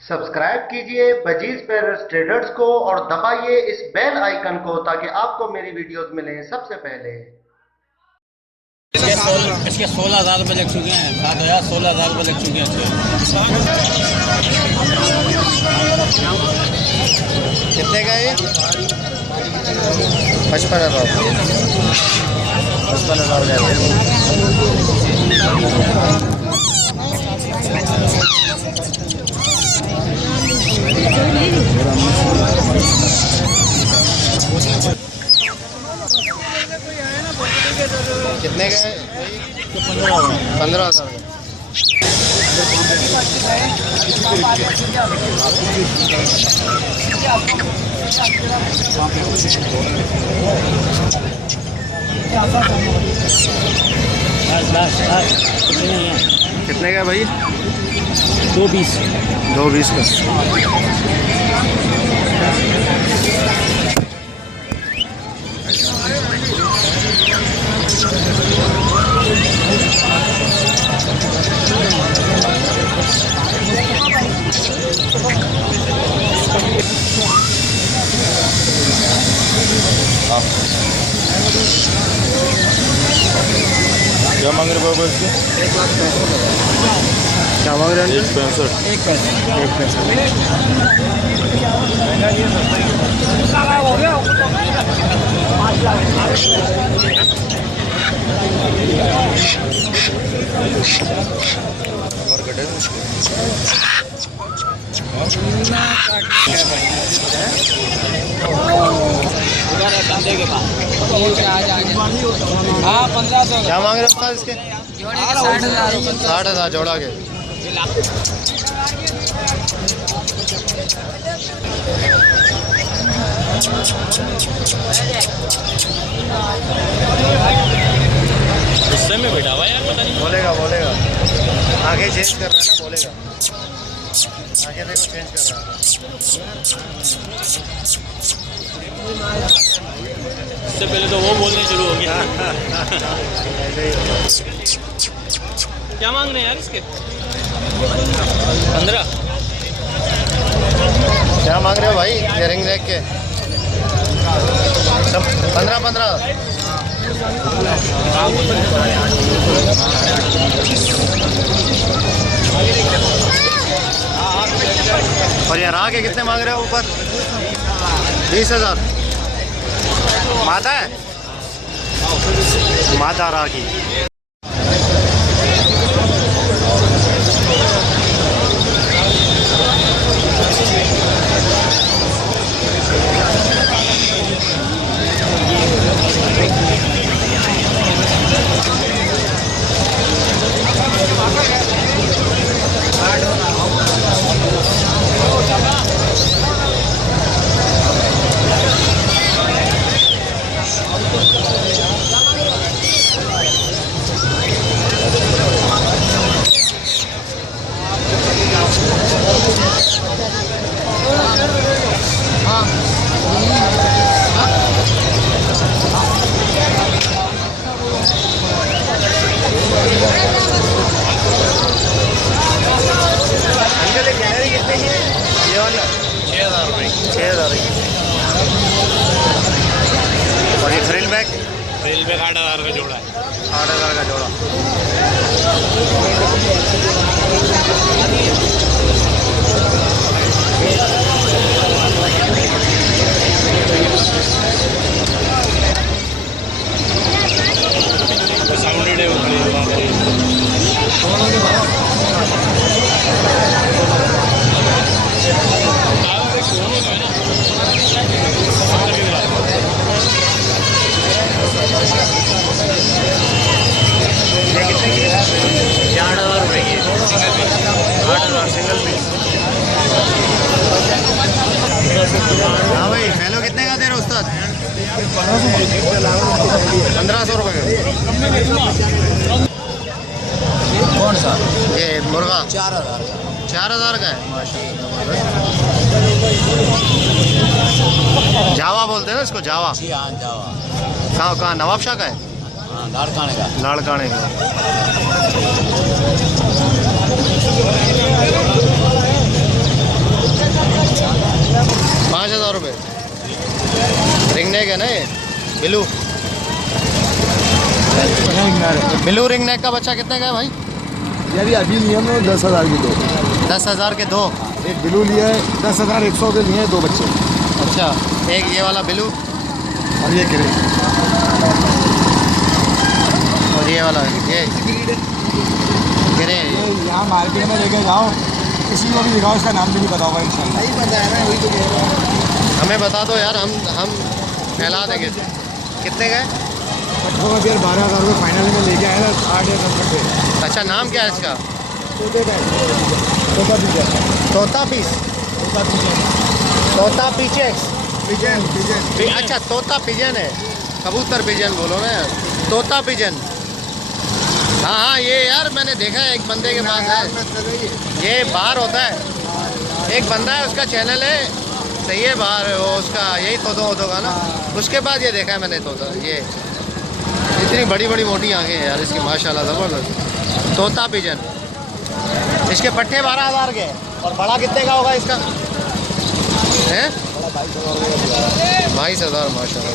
Subscribe कीजिए budgies पेरस traders को और दबाइए इस बेल आइकन को ताकि आपको मेरी वीडियोस मिलें सबसे पहले। इसके 16,000 रुपये लग चुके हैं। 7,000 16,000 रुपये लग चुके हैं। कितने का ये? 55,000। 55,000 कितने का है? 15,000 का। कितने का भाई? 220 का। क्या मांग रहे बाबा इसके? 1,65,000। क्या मांग रहे हैं? 1,65,000। 1500 क्या मांग रहे हो इसके? 60,000 जोड़ा के। गुस्से में बैठा हुआ यार, पता नहीं। बोलेगा आगे चेंज कर रहा है ना, बोलेगा आगे देखो चेंज कर रहा है। इससे पहले तो वो बोलने शुरू हो गया। क्या मांग रहे हैं यार इसके? 15। क्या मांग रहे हो भाई इयरिंग देख के? 15। और ये राह के कितने मांग रहे हो ऊपर? 20,000। माता है, माता राह की। ये वाला 6,000 रुपये। 6,000 और ये फ्रिल बैग 8,000 का जोड़ा है। 8,000 का जोड़ा। साउंडेड है वो। Single piece. हाँ भाई फैलो कितने का दे रहे हो उस्ताद? 1,500 रुपये का। कौन सा? ये मुर्गा 4,000। 4,000 का है। जावा बोलते हैं ना इसको, जावा। जी हाँ, जावा। कहाँ नवाबशाह का है? हाँ, लाड़काने का। लाड़काने का। ब्लू ब्लू रिंग नेक का बच्चा कितने का है भाई? ये भी अभी लिए हमने 10,000 की दो। 10,000 के दो। एक ब्लू लिया है 10,100 के लिए दो बच्चे। अच्छा, एक ये वाला ब्लू और ये ग्रे। और ये वाला ये ग्रे। यहाँ मार्केट में लेके जाओ, किसी को भी दिखाओ, इसका नाम भी नहीं पता होगा इंशाल्लाह। नहीं पता है ना, वही तो कह रहा हूँ। हमें बता दो यार, हम फैला देंगे। कितने गए? पट्टों का फिर 12,000 रुपये फाइनल में लेके आया था 8 या 10 रुपये। अच्छा, नाम क्या है इसका? तोते का है, तोता पीछे। तोता पीस, तोता पीछे, तोता पीचेक्स। Pigeon pigeon. अच्छा, तोता पिजन है, कबूतर पिजन बोलो ना यार, तोता पिजन। हाँ हाँ, ये यार मैंने देखा है, एक बंदे के पास है, ये बाहर होता है, एक बंदा है उसका चैनल है, सही है, बाहर वो उसका यही तोता होगा ना, उसके बाद ये देखा है मैंने तोता। ये इतनी बड़ी बड़ी मोटी आंखें हैं यार इसकी, माशाल्लाह ज़बरदस्त। तोता पिजन, इसके पट्टे 12,000 के, और बड़ा कितने का होगा इसका? हैं 22,000 माशाल्लाह।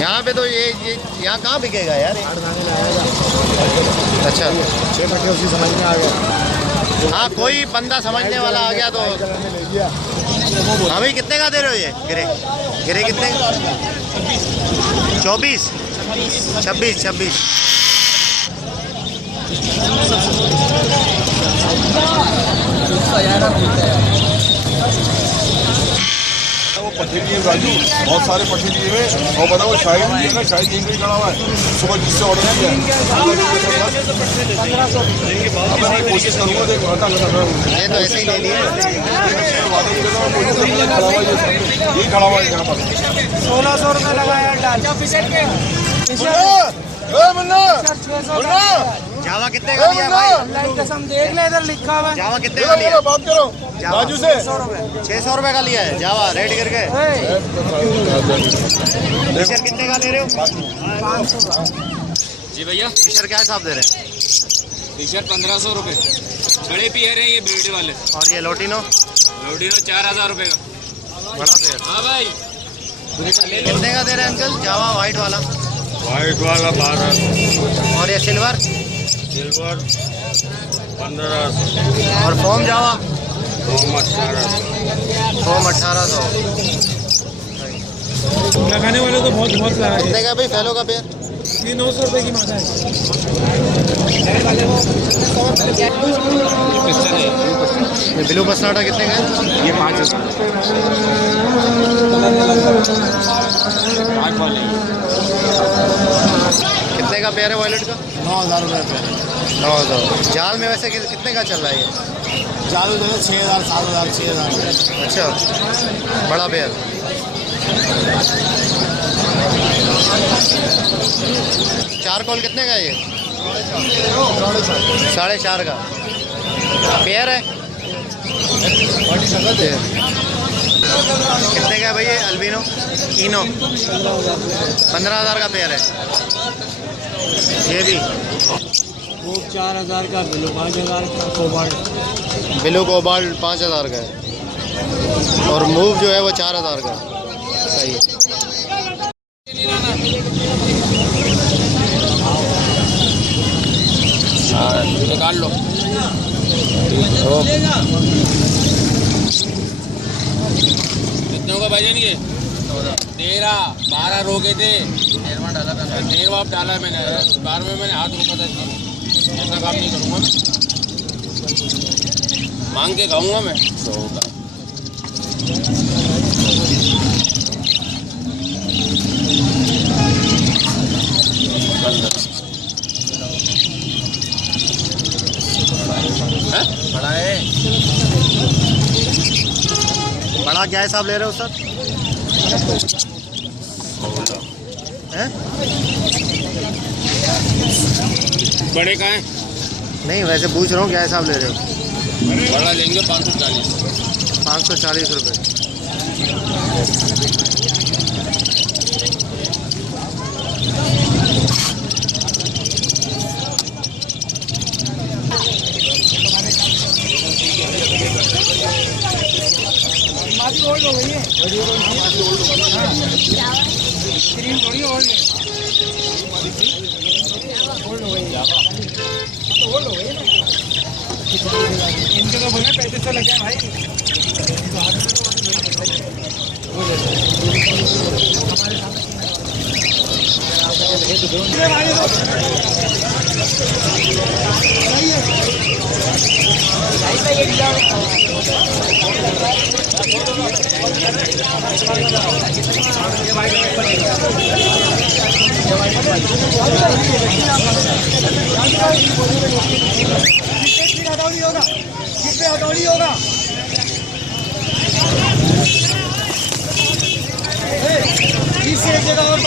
यहाँ पे तो ये यहाँ कहाँ बिकेगा यार? अच्छा, 6 पट्टे उसी समझ में आ गया। हाँ, कोई बंदा समझने वाला आ गया तो। हाँ भाई, कितने का दे रहे हो ये गिरे? गिरे कितने? 24, 26। वो पट्टे लिए राजू, बहुत सारे पट्टे लिए हुए, और बताओ शायद लिए ना, शायद यहीं पे खड़ा हुआ है, सुबह जिससे ऑर्डर किया है। अब मैं कोशिश करूँगा, देख वादा करता हूँ, ये तो ऐसे ही ले लिए। वादा नहीं करता, मैं कोशिश करूँगा, खड़ा हुआ है यही खड़ा हुआ है यहाँ पर। 1600 रुपये लगाया डाल। जावा कितने का लिया भाई? कसम देख ले, इधर लिखा हुआ है। जावा कितने का लिया? बात करो राजू से। 600 रुपये का लिया है जावा, रेट गिर गए। फिशर कितने का ले रहे हो? 500। जी भैया, फिशर क्या हिसाब दे रहे हैं? टी शर्ट 1500 रुपये, बड़े पियर हैं ये ब्रीड वाले। और ये लोटिनो? लोडिनो 4,000 रुपये का। बड़ा पेयर। हाँ भाई, कितने का दे रहे हैं अंकल जावा वाइट वाला? वाइट वाला 12, और ये सिल्वर? सिल्वर 15, और फोम जावा? फोम 18। फोम 1800। लगाने वाले तो बहुत लगा है। कितने का भाई फैलो का पेयर? ये 900 रुपये की माता है। ये ब्लू पसनाटा कितने का है? ये 5,000। कितने का पेयर है वॉयलेट का? 9,000 रुपये पे। 9,000। जाल में वैसे कितने का चल रहा है ये? चालू जो है 6,000, 7,000, 6,000। अच्छा, बड़ा पेयर। चारकोल कितने का है ये? 4.5 का पेयर है। कितने का है भाई ये अल्बिनो इनो? 15,000 का पेयर है। ये भी वो 4,000 का, बिलो 5,000 का, कोबाल्ट। ब्लू कोबाल्ट 5,000 का है, और मूव जो है वो 4,000 का है। सही। निकाल लो। कितने होगा भाईजान ये? 13, 12 रोके थे, 13वां डाला मैंने, 12वें मैंने हाथ रोका था। ऐसा काम नहीं करूँगा मैं, मांग के खाऊंगा मैं। तो होगा बड़ा है। बड़ा क्या हिसाब ले रहे हो सर? हैं? बड़े का है? नहीं, वैसे पूछ रहा हूँ क्या हिसाब ले रहे हो? बड़ा लेंगे 540। 540 रुपये। मादी ओल्ड हो गई है। इनके तो बोले 3500 लगे हैं भाई। हथौड़ी होगा इससे एक जगह और